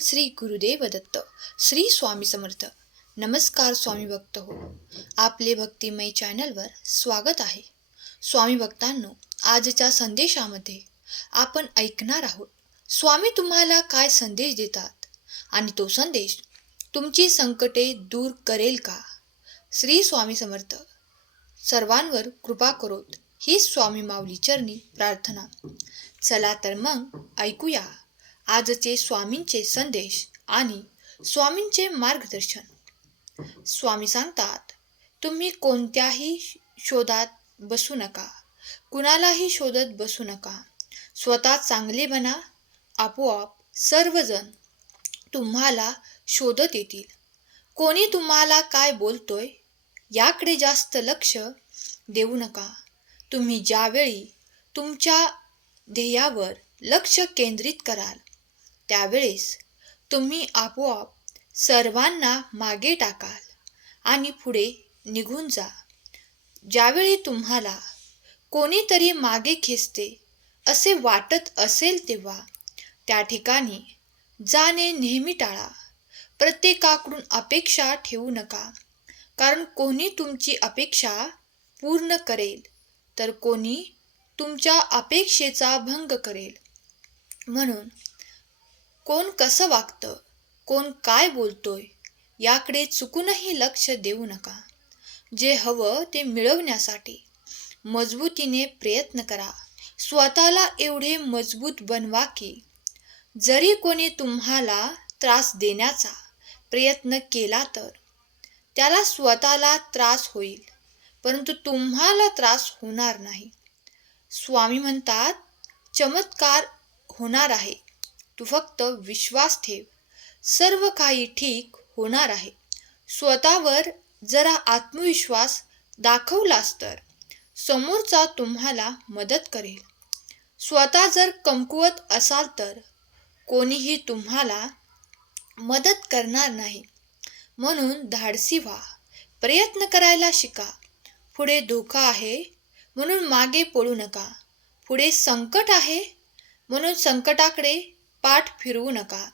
श्री गुरुदेव दत्त श्री स्वामी समर्थ. नमस्कार स्वामी भक्त हो. आपले भक्तिमय चॅनलवर स्वागत आहे. स्वामी भक्तांनो आजच्या संदेशामध्ये आपण ऐकणार आहोत स्वामी तुम्हाला काय संदेश देतात? आणि तो संदेश तुमची संकटे दूर करेल का? श्री स्वामी समर्थ. सर्वांवर कृपा करोत ही स्वामी माऊली चरणी प्रार्थना. चला तर मग ऐकूया. आजचे स्वामींचे संदेश आणि स्वामींचे मार्गदर्शन. स्वामी सांगतात तुम्ही कोणत्याही शोधात बसू नका. कुणालाही शोधत बसू नका. स्वतः चांगले बना. आपोआप सर्वजण तुम्हाला शोधत येतील. कोणी तुम्हाला काय बोलतोय याकडे जास्त लक्ष देऊ नका. तुम्ही ज्यावेळी तुमच्या ध्येयावर लक्ष केंद्रित कराल त्यावेळेस तुम्ही आपोआप सर्वांना मागे टाकाल आणि पुढे निघून जा. ज्यावेळी तुम्हाला कोणीतरी मागे खेचते असे वाटत असेल तेव्हा त्या ठिकाणी जाणे नेहमी टाळा. प्रत्येकाकडून अपेक्षा ठेवू नका. कारण कोणी तुमची अपेक्षा पूर्ण करेल तर कोणी तुमच्या अपेक्षेचा भंग करेल. म्हणून कोण कसं वागतं कोण काय बोलतोय याकडे चुकूनही लक्ष देऊ नका. जे हवं ते मिळवण्यासाठी मजबूतीने प्रयत्न करा. स्वतःला एवढे मजबूत बनवा की जरी कोणी तुम्हाला त्रास देण्याचा प्रयत्न केला तर त्याला स्वतःला त्रास होईल परंतु तुम्हाला त्रास होणार नाही. स्वामी म्हणतात चमत्कार होणार आहे. तू फक्त विश्वास ठेव. सर्व काही ठीक होणार आहे. स्वतःवर जरा आत्मविश्वास दाखवलास तर समोरचा तुम्हाला मदत करेल. स्वतः जर कमकुवत असाल तर कोणीही तुम्हाला मदत करणार नाही. म्हणून धाडसी व्हा. प्रयत्न करायला शिका. पुढे धोका आहे म्हणून मागे पळू नका. पुढे संकट आहे म्हणून संकटाकडे पाठ फिरवू नका.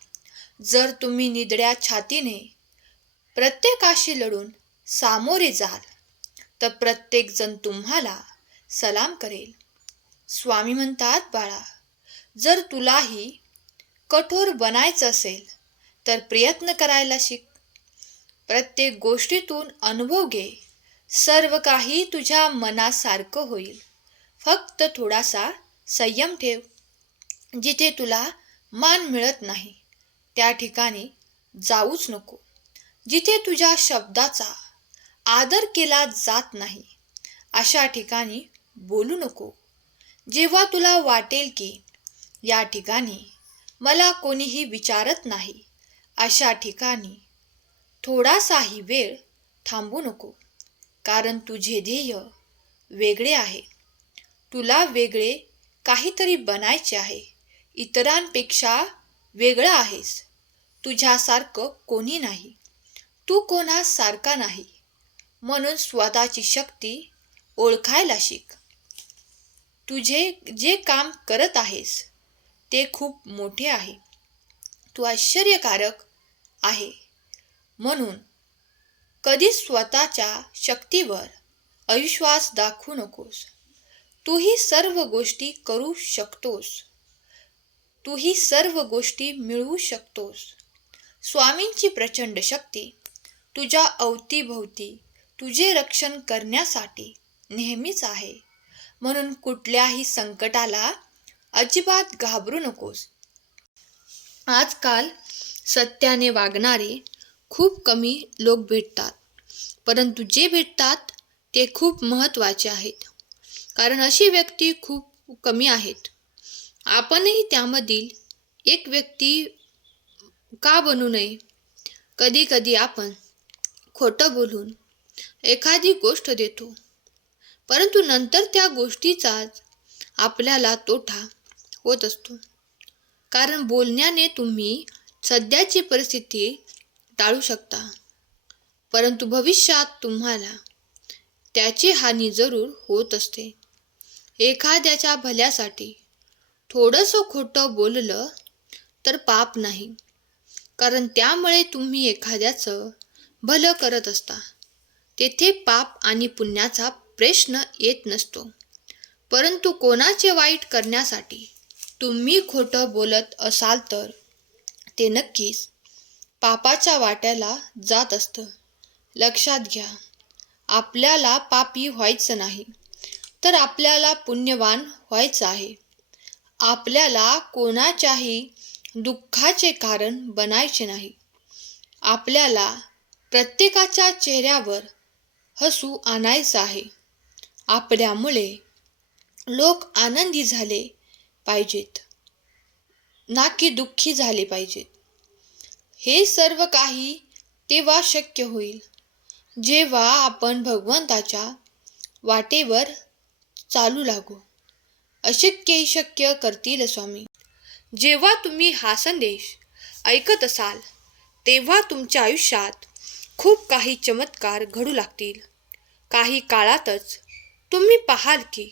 जर तुम्ही निदड्या छातीने प्रत्येकाशी लढून सामोरे जाल तर प्रत्येकजण तुम्हाला सलाम करेल. स्वामी म्हणतात बाळा जर तुलाही कठोर बनायचं असेल तर प्रयत्न करायला शिक. प्रत्येक गोष्टीतून अनुभव घे. सर्व काही तुझ्या मनासारखं होईल. फक्त थोडासा संयम ठेव जिथे तुला मान मिळत नाही. त्या ठिकाणी जाऊच नको. जिथे तुझ्या शब्दाचा आदर केला जात नाही अशा ठिकाणी बोलू नको. जेव्हा तुला वाटेल की या ठिकाणी मला कोणीही विचारत नाही अशा ठिकाणी थोडासाही वेळ थांबू नको कारण तुझे ध्येय वेगळे आहे. तुला वेगळे काहीतरी बनायचे आहे. इतरांपेक्षा वेगळं आहेस. तुझ्यासारखं कोणी नाही. तू कोणासारखा नाही. म्हणून स्वतःची शक्ती ओळखायला शिक. तुझे जे काम करत आहेस ते खूप मोठे आहे. तू आश्चर्यकारक आहे. म्हणून कधी स्वतःच्या शक्तीवर अविश्वास दाखवू नकोस. तूही सर्व गोष्टी करू शकतोस. तूही सर्व गोष्टी मिळवू शकतोस. स्वामींची प्रचंड शक्ती तुझ्या अवतीभोवती तुझे रक्षण करण्यासाठी नेहमीच आहे. म्हणून कुठल्याही संकटाला अजिबात घाबरू नकोस. आजकाल सत्याने वागणारे खूप कमी लोक भेटतात परंतु जे भेटतात ते खूप महत्त्वाचे आहेत. कारण अशी व्यक्ती खूप कमी आहेत. आपणही त्यामधील एक व्यक्ती का बनू नये? कधी कधी आपण खोटं बोलून एखादी गोष्ट देतो परंतु नंतर त्या गोष्टीचाच आपल्याला तोटा होत असतो. कारण बोलण्याने तुम्ही सध्याची परिस्थिती टाळू शकता परंतु भविष्यात तुम्हाला त्याची हानी जरूर होत असते. एखाद्याच्या भल्यासाठी थोडंसं खोटं बोललं तर पाप नाही. कारण त्यामुळे तुम्ही एखाद्याचं भलं करत असता. तेथे पाप आणि पुण्याचा प्रश्न येत नसतो. परंतु कोणाचे वाईट करण्यासाठी तुम्ही खोटं बोलत असाल तर ते नक्कीच पापाच्या वाट्याला जात असतं. लक्षात घ्या आपल्याला पापी व्हायचं नाही तर आपल्याला पुण्यवान व्हायचं आहे. आपल्याला कोणाच्याही दुःखाचे कारण बनायचे नाही. आपल्याला प्रत्येकाच्या चेहऱ्यावर हसू आणायचं आहे. आपल्यामुळे लोक आनंदी झाले पाहिजेत. ना की दुःखी झाले पाहिजेत. हे सर्व काही तेव्हा शक्य होईल. जेव्हा आपण भगवंताच्या वाटेवर चालू लागू. अशक्यही शक्य करतील स्वामी. जेव्हा तुम्ही हा संदेश ऐकत असाल तेव्हा तुमच्या आयुष्यात खूप काही चमत्कार घडू लागतील. काही काळातच तुम्ही पाहाल की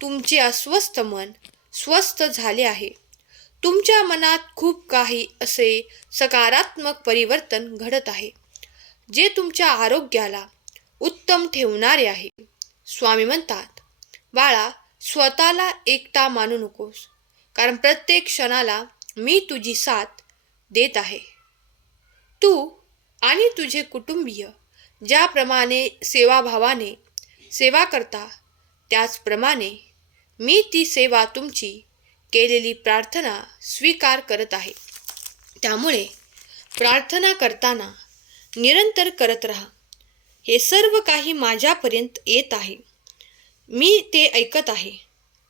तुमचे अस्वस्थ मन स्वस्थ झाले आहे. तुमच्या मनात खूप काही असे सकारात्मक परिवर्तन घडत आहे जे तुमच्या आरोग्याला उत्तम ठेवणारे आहे. स्वामी म्हणतात बाळा स्वतःला एकटा मानू नकोस. कारण प्रत्येक क्षणाला मी तुझी साथ देत आहे. तू आणि तुझे कुटुंबीय ज्याप्रमाणे सेवाभावाने सेवा करता त्याचप्रमाणे मी ती सेवा तुमची केलेली प्रार्थना स्वीकार करत आहे. त्यामुळे प्रार्थना करताना निरंतर करत राहा. हे सर्व काही माझ्यापर्यंत येत आहे. मी ते ऐकत आहे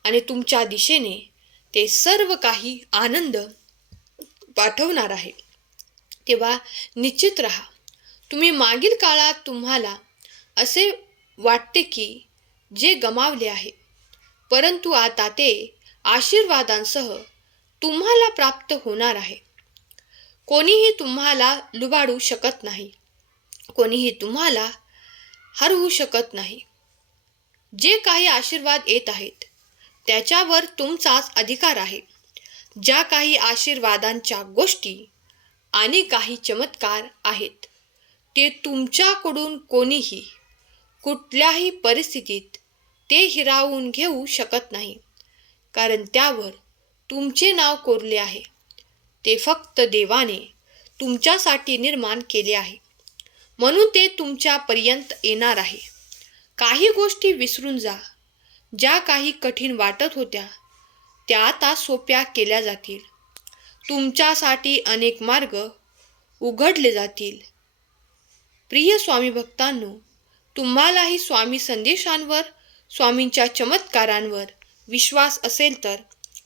आणि तुमच्या दिशेने ते सर्व काही आनंद पाठवणार आहे. तेव्हा निश्चित राहा. तुम्ही मागील काळात तुम्हाला असे वाटते की जे गमावले आहे. परंतु आता ते आशीर्वादांसह तुम्हाला प्राप्त होणार आहे. कोणीही तुम्हाला लुबाडू शकत नाही. कोणीही तुम्हाला हरवू शकत नाही. जे काही आशीर्वाद येत आहेत त्याच्यावर तुमचाच अधिकार आहे. ज्या काही आशीर्वादांच्या गोष्टी आणि काही चमत्कार आहेत ते तुमच्याकडून कोणीही कुठल्याही परिस्थितीत ते हिरावून घेऊ शकत नाही. कारण त्यावर तुमचे नाव कोरले आहे. ते फक्त देवाने तुमच्यासाठी निर्माण केले आहे. म्हणून ते तुमच्यापर्यंत येणार आहे. काही गोष्टी विसरून जा. ज्या काही कठीण वाटत होत्या त्या आता सोप्या केल्या जातील. तुमच्यासाठी अनेक मार्ग उघडले जातील. प्रिय स्वामी भक्तांनो तुम्हालाही स्वामी संदेशांवर स्वामींच्या चमत्कारांवर विश्वास असेल तर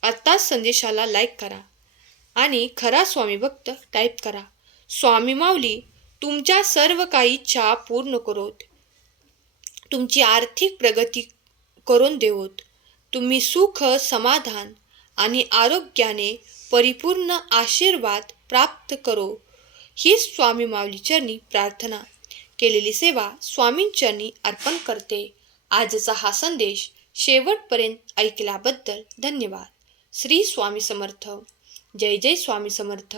आत्ताच संदेशाला लाईक करा आणि खरा स्वामी भक्त टाईप करा. स्वामी माऊली तुमच्या सर्व काही इच्छा पूर्ण करोत. तुमची आर्थिक प्रगती करून देवोत. तुम्ही सुख समाधान आणि आरोग्याने परिपूर्ण आशीर्वाद प्राप्त करो. ही स्वामी माऊलीचरणी प्रार्थना केलेली सेवा स्वामींचरणी अर्पण करते. आजचा हा संदेश शेवटपर्यंत ऐकल्याबद्दल धन्यवाद. श्री स्वामी समर्थ. जय जय स्वामी समर्थ.